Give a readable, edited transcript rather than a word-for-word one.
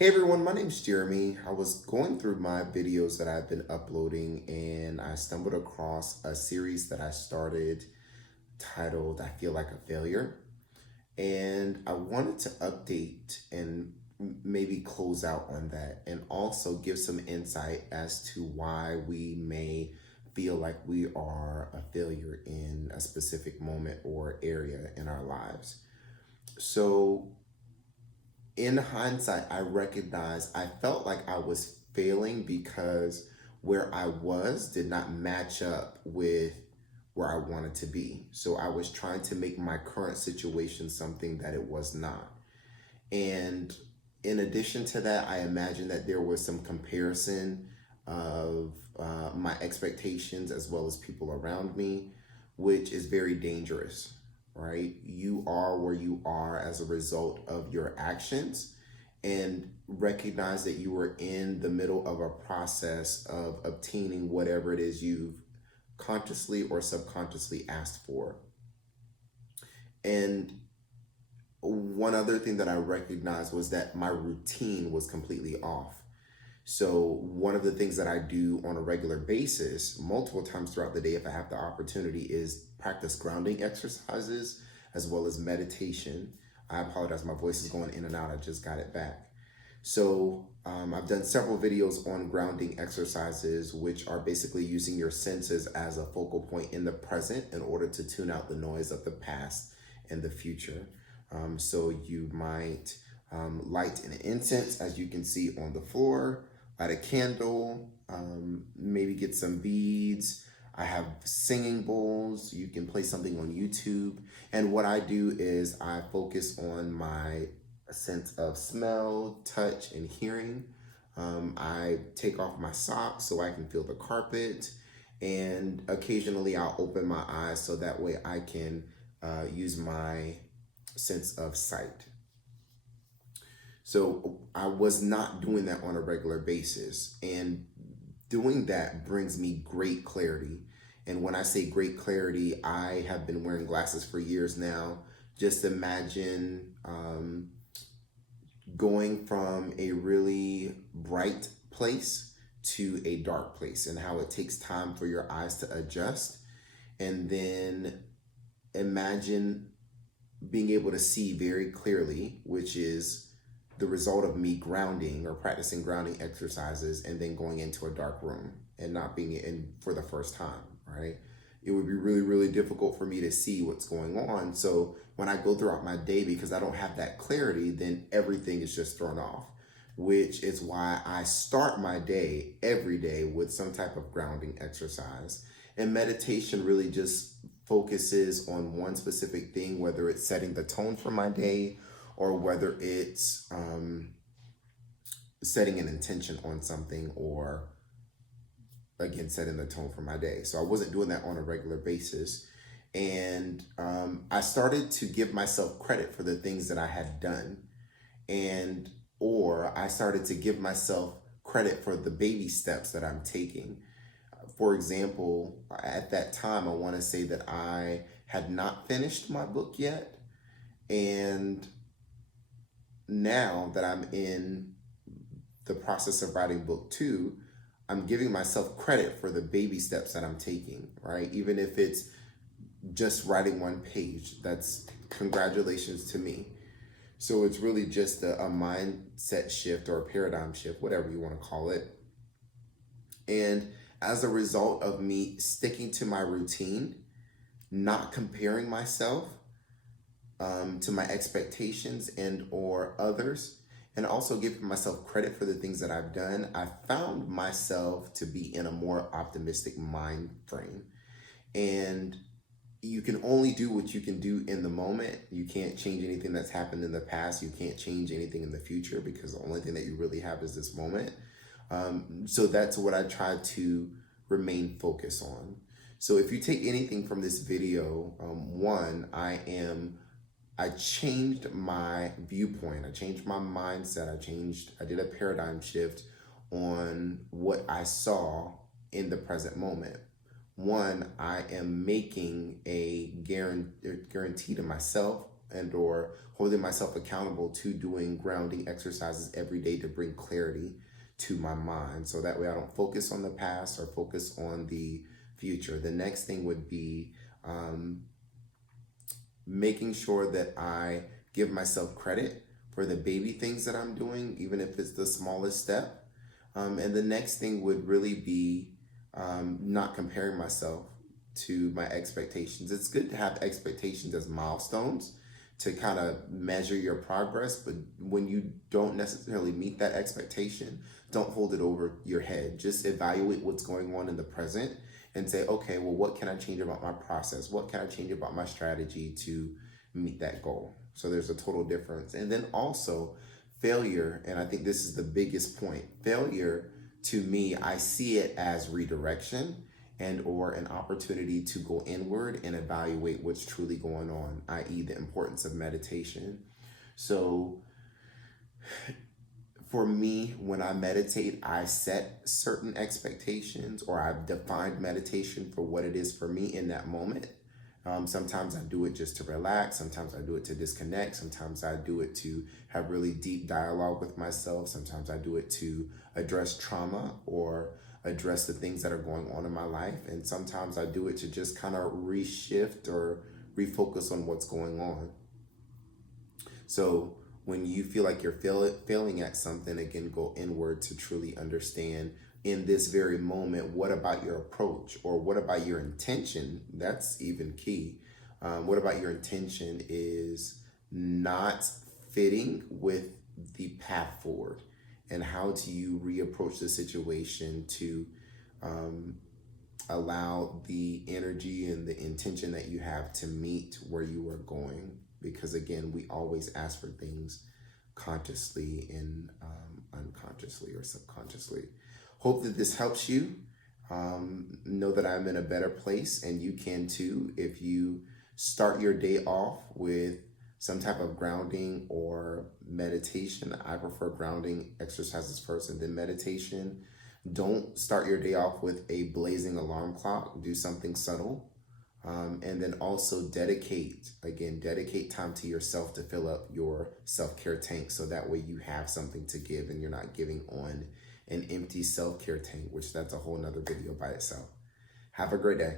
Hey everyone, my name's Jeremy. I was going through my videos that I've been uploading and I stumbled across a series that I started titled I Feel Like a Failure. And I wanted to update and maybe close out on that and also give some insight as to why we may feel like we are a failure in a specific moment or area in our lives. So, in hindsight, I recognize I felt like I was failing because where I was did not match up with where I wanted to be. So I was trying to make my current situation something that it was not. And in addition to that, I imagine that there was some comparison of my expectations as well as people around me, which is very dangerous, right? You are where you are as a result of your actions, and recognize that you were in the middle of a process of obtaining whatever it is you've consciously or subconsciously asked for. And one other thing that I recognized was that my routine was completely off. So one of the things that I do on a regular basis, multiple times throughout the day, if I have the opportunity, is practice grounding exercises as well as meditation. I apologize, my voice is going in and out. I just got it back. So I've done several videos on grounding exercises, which are basically using your senses as a focal point in the present in order to tune out the noise of the past and the future. So you might light an incense, as you can see on the floor, light a candle, maybe get some beads. I have singing bowls. You can play something on YouTube. And what I do is I focus on my sense of smell, touch, and hearing. I take off my socks so I can feel the carpet. And occasionally I'll open my eyes so that way I can use my sense of sight. So I was not doing that on a regular basis. And doing that brings me great clarity. And when I say great clarity, I have been wearing glasses for years now. Just imagine going from a really bright place to a dark place and how it takes time for your eyes to adjust. And then imagine being able to see very clearly, which is the result of me grounding or practicing grounding exercises and then going into a dark room and not being in for the first time, right? It would be really, really difficult for me to see what's going on. So when I go throughout my day, because I don't have that clarity, then everything is just thrown off, which is why I start my day every day with some type of grounding exercise. And meditation really just focuses on one specific thing, whether it's setting the tone for my day or whether it's setting an intention on something, or again, setting the tone for my day. So I wasn't doing that on a regular basis. And I started to give myself credit for the things that I had done, or I started to give myself credit for the baby steps that I'm taking. For example, at that time, I want to say that I had not finished my book yet. And now that I'm in the process of writing book 2, I'm giving myself credit for the baby steps that I'm taking, right? Even if it's just writing one page, that's congratulations to me. So it's really just a mindset shift or a paradigm shift, whatever you want to call it. And as a result of me sticking to my routine, not comparing myself to my expectations and or others, and also giving myself credit for the things that I've done, I found myself to be in a more optimistic mind frame. And you can only do what you can do in the moment. You can't change anything that's happened in the past. You can't change anything in the future because the only thing that you really have is this moment. So that's what I try to remain focused on. So if you take anything from this video, one, I changed my viewpoint. I changed my mindset. I did a paradigm shift on what I saw in the present moment. One, I am making a guarantee to myself and or holding myself accountable to doing grounding exercises every day to bring clarity to my mind. So that way I don't focus on the past or focus on the future. The next thing would be making sure that I give myself credit for the baby things that I'm doing, even if it's the smallest step. And the next thing would really be not comparing myself to my expectations. It's good to have expectations as milestones to kind of measure your progress, but when you don't necessarily meet that expectation, don't hold it over your head. Just evaluate what's going on in the present and say, okay, well, what can I change about my process? What can I change about my strategy to meet that goal? So there's a total difference. And then also failure, and I think this is the biggest point, failure to me, I see it as redirection and or an opportunity to go inward and evaluate what's truly going on, i.e. the importance of meditation. So for me, when I meditate, I set certain expectations, or I've defined meditation for what it is for me in that moment. Sometimes I do it just to relax. Sometimes I do it to disconnect. Sometimes I do it to have really deep dialogue with myself. Sometimes I do it to address trauma or address the things that are going on in my life. And sometimes I do it to just kind of reshift or refocus on what's going on. So when you feel like you're failing at something, again, go inward to truly understand in this very moment, what about your approach or what about your intention? That's even key. What about your intention is not fitting with the path forward, and how do you reapproach the situation to allow the energy and the intention that you have to meet where you are going? Because again, we always ask for things consciously and unconsciously or subconsciously. Hope that this helps you. Know that I'm in a better place, and you can too if you start your day off with some type of grounding or meditation. I prefer grounding exercises first and then meditation. Don't start your day off with a blazing alarm clock. Do something subtle. And then also dedicate time to yourself to fill up your self-care tank, so that way you have something to give and you're not giving on an empty self-care tank, which that's a whole nother video by itself. Have a great day.